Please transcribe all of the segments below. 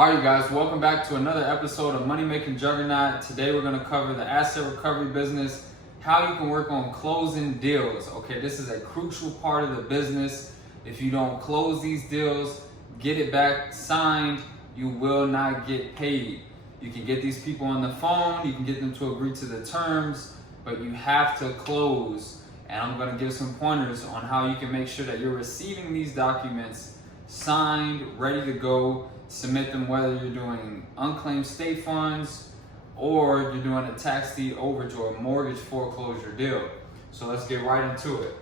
Alright, you guys, welcome back to another episode of Money Making Juggernaut. Today we're going to cover the asset recovery business, how you can work on closing deals. Okay, this is a crucial part of the business. If you don't close these deals, get it back signed, you will not get paid. You can get these people on the phone, you can get them to agree to the terms, but you have to close. And I'm going to give some pointers on how you can make sure that you're receiving these documents signed, ready to go. Submit them whether you're doing unclaimed state funds or you're doing a tax deed overage or a mortgage foreclosure deal. So let's get right into it.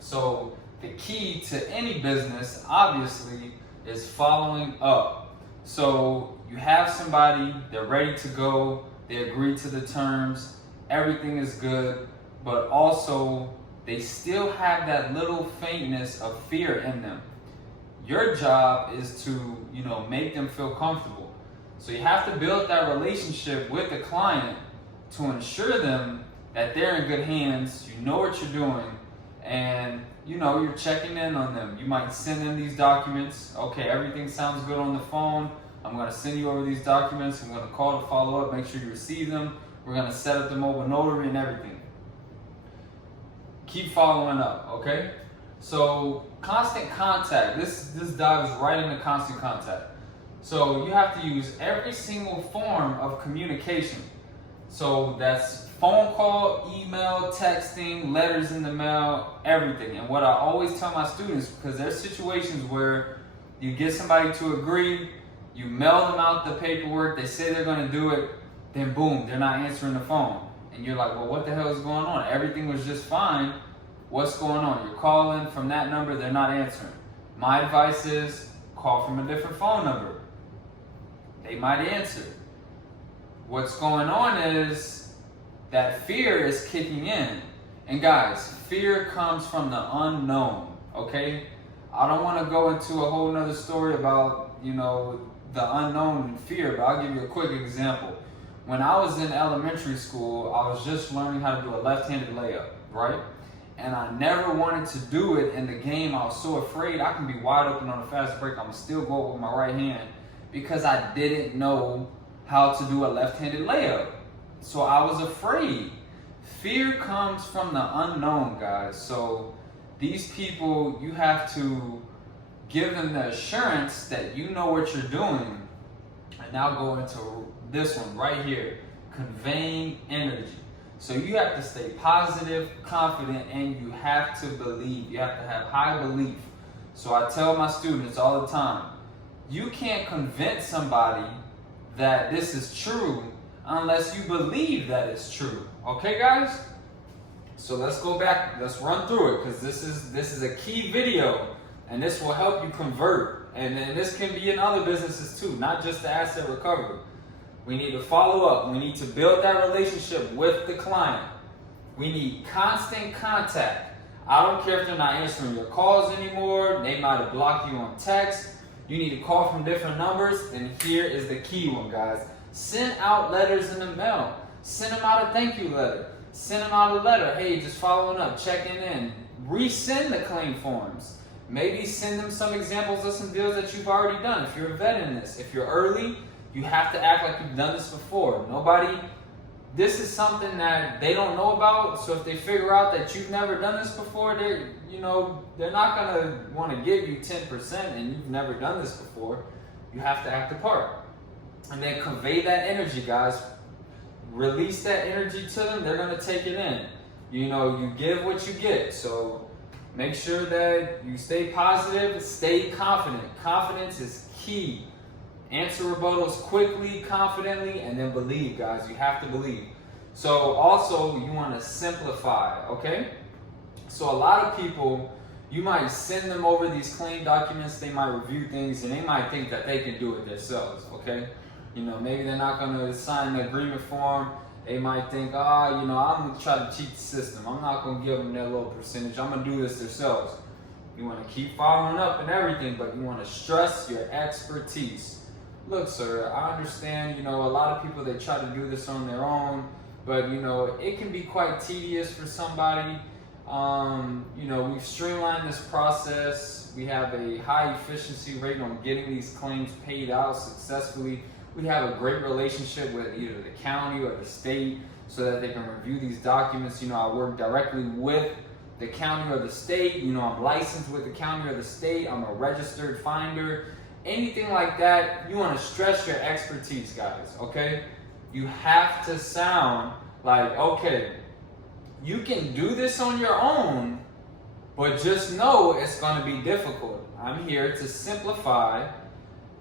So the key to any business, obviously, is following up. So you have somebody, they're ready to go, they agree to the terms, everything is good, but also they still have that little faintness of fear in them. Your job is to, make them feel comfortable. So you have to build that relationship with the client to ensure them that they're in good hands, you know what you're doing, and you're checking in on them. You might send them these documents. Okay, everything sounds good on the phone. I'm going to send you over these documents. I'm going to call to follow up, make sure you receive them. We're going to set up the mobile notary and everything. Keep following up, okay? So constant contact, this dives right into constant contact. So you have to use every single form of communication. So that's phone call, email, texting, letters in the mail, everything. And what I always tell my students, because there's situations where you get somebody to agree, you mail them out the paperwork, they say they're going to do it, then boom, they're not answering the phone. And you're like, well, what the hell is going on? Everything was just fine. What's going on? You're calling from that number, they're not answering. My advice is call from a different phone number. They might answer. What's going on is that fear is kicking in. And guys, fear comes from the unknown, okay? I don't want to go into a whole nother story about, the unknown and fear, but I'll give you a quick example. When I was in elementary school, I was just learning how to do a left-handed layup, right? And I never wanted to do it in the game. I was so afraid I can be wide open on a fast break. I'm still go with my right hand because I didn't know how to do a left-handed layup. So I was afraid. Fear comes from the unknown, guys. So these people, you have to give them the assurance that you know what you're doing. And now go into this one right here, conveying energy. So you have to stay positive, confident, and you have to believe. You have to have high belief. So I tell my students all the time, you can't convince somebody that this is true unless you believe that it's true. Okay, guys? So let's go back. Let's run through it because this is a key video, and this will help you convert. And this can be in other businesses too, not just the asset recovery. We need to follow up. We need to build that relationship with the client. We need constant contact. I don't care if they're not answering your calls anymore. They might have blocked you on text. You need to call from different numbers. And here is the key one, guys. Send out letters in the mail. Send them out a thank you letter. Send them out a letter. Hey, just following up, checking in. Resend the claim forms. Maybe send them some examples of some deals that you've already done. If you're a vet in this, if you're early, you have to act like you've done this before. This is something that they don't know about. So if they figure out that you've never done this before, they're not gonna want to give you 10% and you've never done this before. You have to act the part. And then convey that energy, guys. Release that energy to them, they're gonna take it in. You give what you get. So make sure that you stay positive, stay confident. Confidence is key. Answer rebuttals quickly, confidently, and then believe, guys. You have to believe. So also, you want to simplify, okay? So a lot of people, you might send them over these claim documents, they might review things, and they might think that they can do it themselves, okay? Maybe they're not going to sign the agreement form. They might think, I'm going to try to cheat the system. I'm not going to give them that little percentage. I'm going to do this themselves. You want to keep following up and everything, but you want to stress your expertise. Look, sir, I understand, a lot of people, they try to do this on their own, but, it can be quite tedious for somebody. We've streamlined this process. We have a high efficiency rate on getting these claims paid out successfully. We have a great relationship with either the county or the state so that they can review these documents. I work directly with the county or the state. I'm licensed with the county or the state. I'm a registered finder. Anything like that, you want to stress your expertise, guys, okay? You have to sound like, okay, you can do this on your own, but just know it's going to be difficult. I'm here to simplify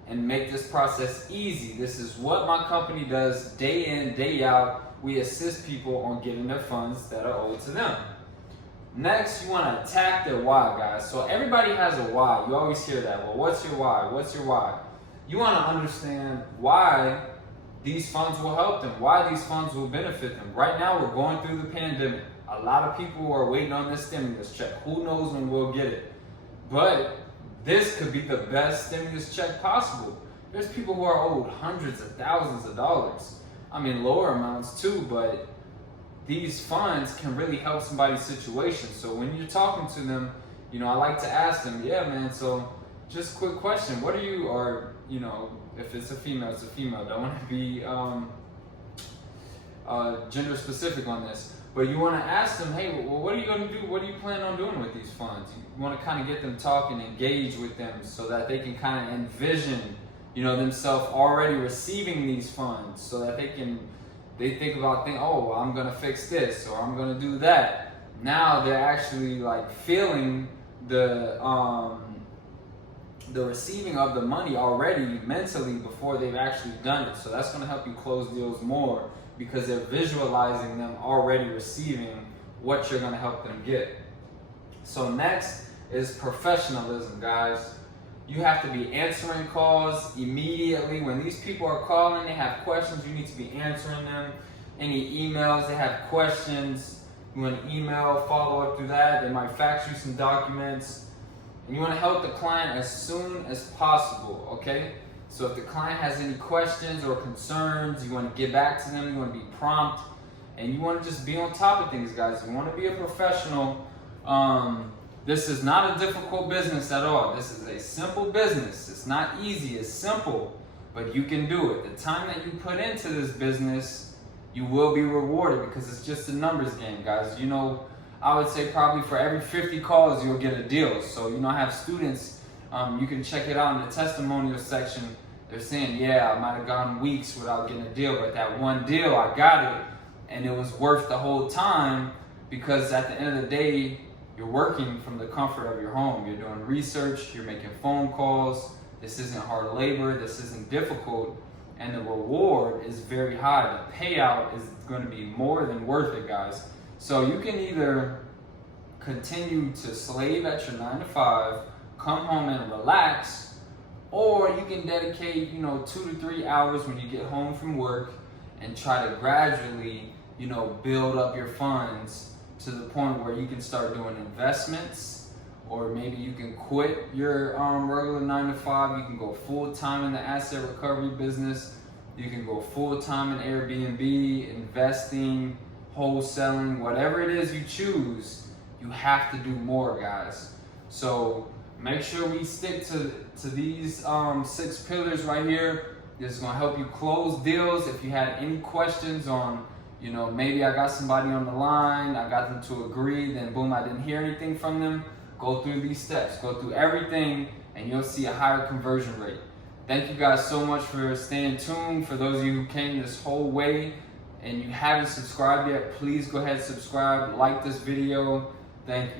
and make this process easy. This is what my company does day in, day out. We assist people on getting their funds that are owed to them. Next, you want to attack their why, guys. So everybody has a why. You always hear that. Well, what's your why? What's your why? You want to understand why these funds will help them, why these funds will benefit them. Right now, we're going through the pandemic. A lot of people are waiting on this stimulus check. Who knows when we'll get it? But this could be the best stimulus check possible. There's people who are owed hundreds of thousands of dollars. Lower amounts too, but these funds can really help somebody's situation. So when you're talking to them, I like to ask them, yeah, man, so just quick question. What are you, or, if it's a female, it's a female. Don't want to be gender specific on this. But you want to ask them, hey, well, what are you going to do? What do you plan on doing with these funds? You want to kind of get them talking, engage with them so that they can kind of envision, themselves already receiving these funds so that they think about, oh, I'm going to fix this or I'm going to do that. Now they're actually like feeling the receiving of the money already mentally before they've actually done it. So that's going to help you close deals more, because they're visualizing them already receiving what you're going to help them get. So next is professionalism, guys. You have to be answering calls immediately. When these people are calling, they have questions, you need to be answering them. Any emails, they have questions, you want to email, follow up through that. They might fax you some documents. And you want to help the client as soon as possible, okay? So if the client has any questions or concerns, you want to get back to them, you want to be prompt, and you want to just be on top of things, guys. You want to be a professional. This is not a difficult business at all. This is a simple business. It's not easy, it's simple, but you can do it. The time that you put into this business, you will be rewarded, because it's just a numbers game, guys. I would say probably for every 50 calls, you'll get a deal. So, I have students, you can check it out in the testimonial section. They're saying, yeah, I might have gone weeks without getting a deal, but that one deal, I got it, and it was worth the whole time, because at the end of the day, you're working from the comfort of your home. You're doing research, you're making phone calls. This isn't hard labor, this isn't difficult, and the reward is very high. The payout is going to be more than worth it, guys. So you can either continue to slave at your 9 to 5, come home and relax, or you can dedicate, 2 to 3 hours when you get home from work and try to gradually, build up your funds to the point where you can start doing investments, or maybe you can quit your regular 9 to 5. You can go full time in the asset recovery business. You can go full time in Airbnb, investing, wholesaling, whatever it is you choose. You have to do more, guys. So make sure we stick to these 6 pillars right here. This is going to help you close deals. If you had any questions on, maybe I got somebody on the line, I got them to agree, then boom, I didn't hear anything from them. Go through these steps, go through everything, and you'll see a higher conversion rate. Thank you guys so much for staying tuned. For those of you who came this whole way and you haven't subscribed yet, please go ahead and subscribe, like this video. Thank you.